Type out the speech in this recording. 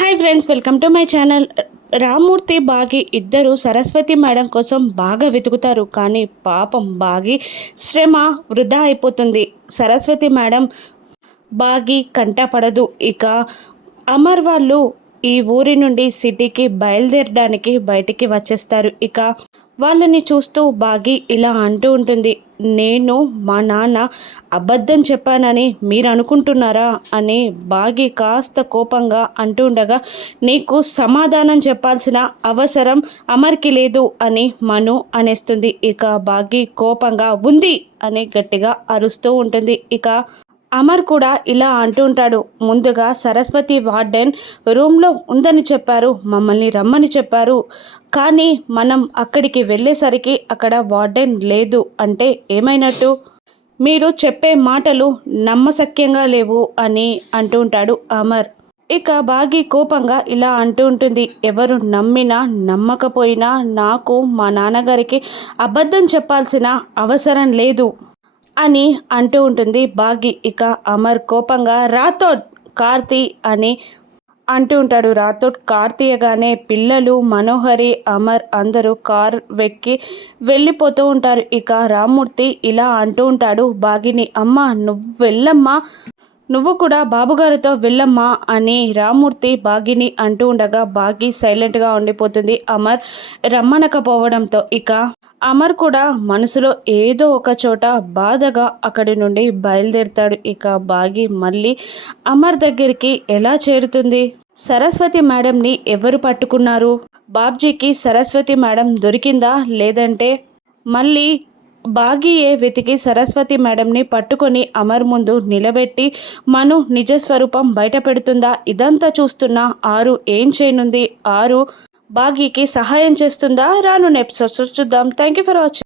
Hi friends, welcome to my channel. Rammurthy బాగి ఇద్దరు Saraswati madam కోసం బాగా వెతుకుతారు. కానీ పాపం బాగి శ్రమ వృధా అయిపోతుంది. సరస్వతి మేడం బాగి కంటపడదు. ఇక అమర్ వాళ్ళు ఈ ఊరి నుండి సిటీకి బయలుదేరడానికి బయటికి వచ్చేస్తారు. ఇక వాళ్ళని చూస్తూ బాగి ఇలా అంటూ ఉంటుంది, నేను మా నాన్న అబద్ధం చెప్పానని మీరు అనుకుంటున్నారా అని బాగి కాస్త కోపంగా అంటూ ఉండగా, నీకు సమాధానం చెప్పాల్సిన అవసరం అమర్కి లేదు అని మను అనేస్తుంది. ఇక బాగి కోపంగా ఉంది అని గట్టిగా అరుస్తూ ఉంటుంది. ఇక అమర్ కూడా ఇలా అంటూ ఉంటాడు, ముందుగా సరస్వతి వార్డెన్ రూమ్లో ఉందని చెప్పారు, మమ్మల్ని రమ్మని చెప్పారు. కానీ మనం అక్కడికి వెళ్ళేసరికి అక్కడ వార్డెన్ లేదు అంటే ఏమైనట్టు? మీరు చెప్పే మాటలు నమ్మశక్యంగా లేవు అని అంటూ ఉంటాడు అమర్. ఇక బాగి కోపంగా ఇలా అంటూ ఉంటుంది, ఎవరు నమ్మినా నమ్మకపోయినా నాకు మా నాన్నగారికి అబద్ధం చెప్పాల్సిన అవసరం లేదు అని అంటూ ఉంటుంది బాగి. ఇక అమర్ కోపంగా రాథోడ్ కార్తీ అని అంటూ ఉంటాడు. రాథోడ్ కార్తీయగానే పిల్లలు మనోహరి అమర్ అందరూ కార్ వెక్కి వెళ్ళిపోతూ ఉంటారు. ఇక రామ్మూర్తి ఇలా అంటూ ఉంటాడు బాగిని, అమ్మ నువ్వు వెళ్ళమ్మా, నువ్వు కూడా బాబుగారితో వెళ్ళమ్మా అని రామ్మూర్తి బాగిని అంటూ ఉండగా బాగి సైలెంట్గా ఉండిపోతుంది అమర్ రమ్మనకపోవడంతో. ఇక అమర్ కూడా మనసులో ఏదో ఒక చోట బాధగా అక్కడి నుండి బయలుదేరుతాడు. ఇక బాగి మళ్ళీ అమర్ దగ్గరికి ఎలా చేరుతుంది? సరస్వతి మేడంని ఎవరు పట్టుకున్నారు? బాబ్జీకి సరస్వతి మేడం దొరికిందా? లేదంటే మళ్ళీ బాగియే వెతికి సరస్వతి మేడంని పట్టుకొని అమర్ ముందు నిలబెట్టి మను నిజస్వరూపం బయట పెడుతుందా? ఇదంతా చూస్తున్న ఆరు ఏం చేయనుంది? ఆరు బాగీకి సహాయం చేస్తుందా? రానున్న ఎపిసోడ్స్ చూద్దాం. Thank you for watching.